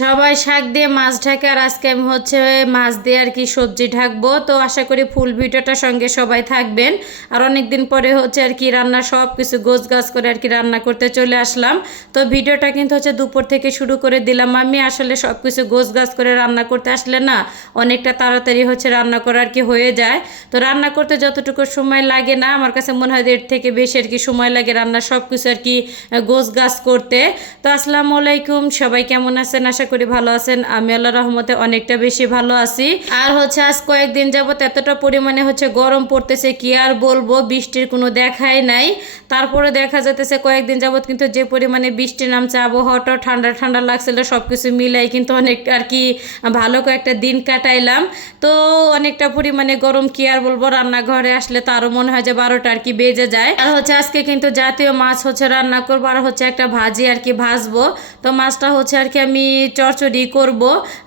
সবাই শাক দিয়ে মাছ ঢাকে আর আজকে আমি হচ্ছে মাছ দিয়ে আর কি সবজি ঢাকবো। তো আশা করি ফুল ভিডিওটার সঙ্গে সবাই থাকবেন। আর অনেক দিন পরে হচ্ছে আর কি রান্না সব কিছু গোছগাছ করে আর কি রান্না করতে চলে আসলাম। তো ভিডিওটা কিন্তু হচ্ছে দুপুর থেকে শুরু করে দিলাম। আমি আসলে সব কিছু গোছগাছ করে রান্না করতে আসলে না অনেকটা তাড়াতাড়ি হচ্ছে রান্না করা আর কি হয়ে যায়। তো রান্না করতে যতটুকু সময় লাগে না, আমার কাছে মনে হয় এর থেকে বেশি আর কি সময় লাগে রান্না সব কিছু আর কি গোছগাছ করতে। তো আসসালামু আলাইকুম, সবাই কেমন আছেন? আশা করি ভালো আছেন। আমি আল্লাহর রহমতে অনেকটা বেশি ভালো আছি। আর হচ্ছে আজ কয়েকদিন যাবত এতটা পরিমাণে হচ্ছে গরম পড়তেছে, কি আর বলবো, বৃষ্টির কোনো দেখাই নাই। তারপরে দেখা যাইতেছে কয়েকদিন যাবত কিন্তু যে পরিমাণে বৃষ্টি নামছে, আবহাওয়াটাও ঠান্ডা ঠান্ডা লাগছিল, সব কিছু মিলাই কিন্তু অনেক আর কি ভালো কয়েকটা দিন কাটাইলাম। তো অনেকটা পরিমাণে গরম, কি আর বলবো, রান্নাঘরে আসলে তারও মনে হয় যে 12টা আর কি বেজে যায়। আর হচ্ছে আজকে কিন্তু জাতীয় মাছ হচ্ছে রান্না করবো, আর হচ্ছে একটা ভাজি আর কি ভাজবো। তো মাছটা হচ্ছে আর কি আমি চচ্চড়ি করব।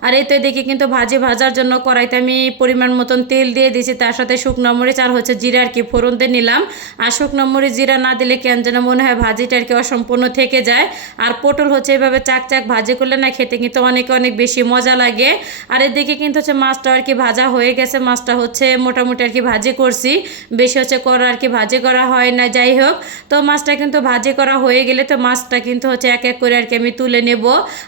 আর এতে দেখি কিন্তু ভাজি ভাজার জন্য কড়াইতে আমি পরিমাণ মতন তেল দিয়ে দিয়েছি, তার সাথে শুকনো মরিচ আর হচ্ছে জিরা আর কি ফোড়ন দিয়ে নিলাম। আর শুকনো মরিচ জিরা না দিলে কেন যেন মনে হয় ভাজিটা আর কি অসম্পূর্ণ থেকে যায়। আর পটল হচ্ছে এভাবে চাক চাক ভাজি করলে না খেতে কিন্তু অনেক অনেক বেশি মজা লাগে। আর এদিকে কিন্তু হচ্ছে মাছটা আর কি ভাজা হয়ে গেছে। মাছটা হচ্ছে মোটামুটি আর কি ভাজি করছি, বেশি হচ্ছে করা আর কি ভাজি করা হয় না। যাই হোক, তো মাছটা কিন্তু ভাজি করা হয়ে গেলে তো মাছটা কিন্তু হচ্ছে এক এক করে আর কি আমি তুলে নেব।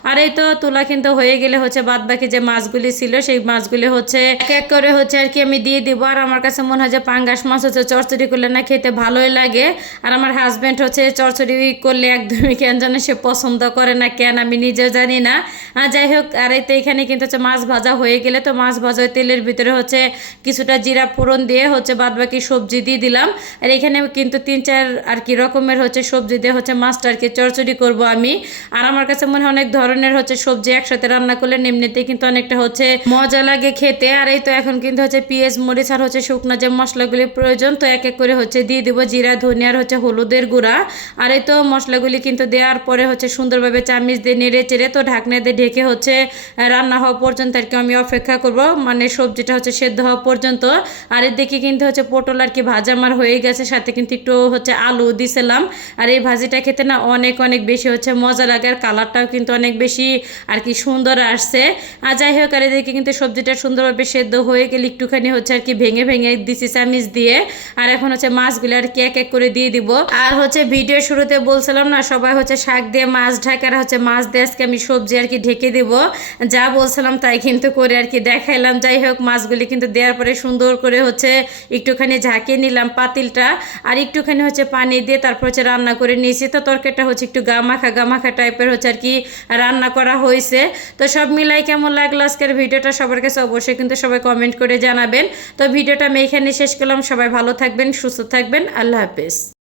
আর এই তো তোলা কিন্তু হয়ে গেলে হচ্ছে বাদ বাকি যে মাছগুলি ছিল সেই মাছগুলি হচ্ছে এক এক করে হচ্ছে আর কি আমি দিয়ে দিব। আর আমার কাছে মনে হয় যে পাঙ্গাস মাছ হচ্ছে চচ্চড়ি করলে না খেতে ভালোই লাগে। আর আমার হাজব্যান্ড হচ্ছে চচ্চড়ি করলে একদমই কেন জানে সে পছন্দ করে না, কেন আমি নিজেও জানি না। যাই হোক, আর এই তো এখানে কিন্তু হচ্ছে মাছ ভাজা হয়ে গেলে তো মাছ ভাজা তেলের ভিতরে হচ্ছে কিছুটা জিরা ফোড়ন দিয়ে হচ্ছে বাদ বাকি সবজি দিয়ে দিলাম। আর এখানে কিন্তু 3-4 আর কি রকমের হচ্ছে সবজি দিয়ে হচ্ছে মাছটা আর কি চচ্চড়ি করব আমি। আর আমার কাছে মনে হয় অনেক ধরনের হচ্ছে সবজি একসাথে রান্না করলে এমনিতেই কিন্তু অনেকটা হচ্ছে মজা লাগে খেতে। আর এই তো এখন কিন্তু হচ্ছে পেঁয়াজ মরিচ আর হচ্ছে শুকনো যে মশলাগুলি প্রয়োজন তো এক এক করে হচ্ছে দিয়ে দিব, জিরা ধনিয়া আর হচ্ছে হলুদের গুঁড়া। আর এই তো মশলাগুলি কিন্তু দেওয়ার পরে হচ্ছে সুন্দরভাবে চামিচ দিয়ে নেড়ে চেড়ে তো ঢাকনা দিয়ে ঢেকে হচ্ছে রান্না হওয়া পর্যন্ত আর কি আমি অপেক্ষা করব, মানে সবজিটা হচ্ছে সেদ্ধ হওয়া পর্যন্ত। আর এদিকে কিন্তু হচ্ছে পটল আর কি ভাজা আমার হয়ে গেছে, সাথে কিন্তু একটু হচ্ছে আলু দিছিলাম। আর এই ভাজিটা খেতে না অনেক অনেক বেশি হচ্ছে মজা লাগে, আর কালারটাও কিন্তু অনেক বেশি আর কি সুন্দর আসছে। আর যাই হোক, আর এদিকে কিন্তু সবজিটা সুন্দরভাবে সেদ্ধ হয়ে গেলে একটুখানি হচ্ছে আর কি ভেঙে ভেঙে দিছি চামিচ দিয়ে। আর এখন হচ্ছে মাছগুলো আর কি এক এক করে দিয়ে দিব। আর হচ্ছে ভিডিও শুরুতে বলছিলাম না সবাই হচ্ছে শাক দিয়ে মাছ ঢাকে, আর হচ্ছে মাছ দিয়ে আজকে আমি সবজি আর কি ঢেকে দিব। যা বলছিলাম তাই কিন্তু করে আর কি দেখাইলাম। যাই হোক, মাছগুলি কিন্তু দেওয়ার পরে সুন্দর করে হচ্ছে একটুখানি ঝাঁকিয়ে নিলাম পাতিলটা, আর একটুখানি হচ্ছে পানি দিয়ে তারপর হচ্ছে রান্না করে নিয়েছি। তো তরকারিটা হচ্ছে একটু গামাখা টাইপের হচ্ছে আর কি রান্না করা হয়েছে। তো সব মিলাই কেমন লাগলো আজকের ভিডিওটা সবার কাছে অবশ্যই কিন্তু সবাই কমেন্ট করে জানাবেন। তো ভিডিওটা আমি এখানে শেষ করলাম। সবাই ভালো থাকবেন, সুস্থ থাকবেন, আল্লাহ হাফেজ।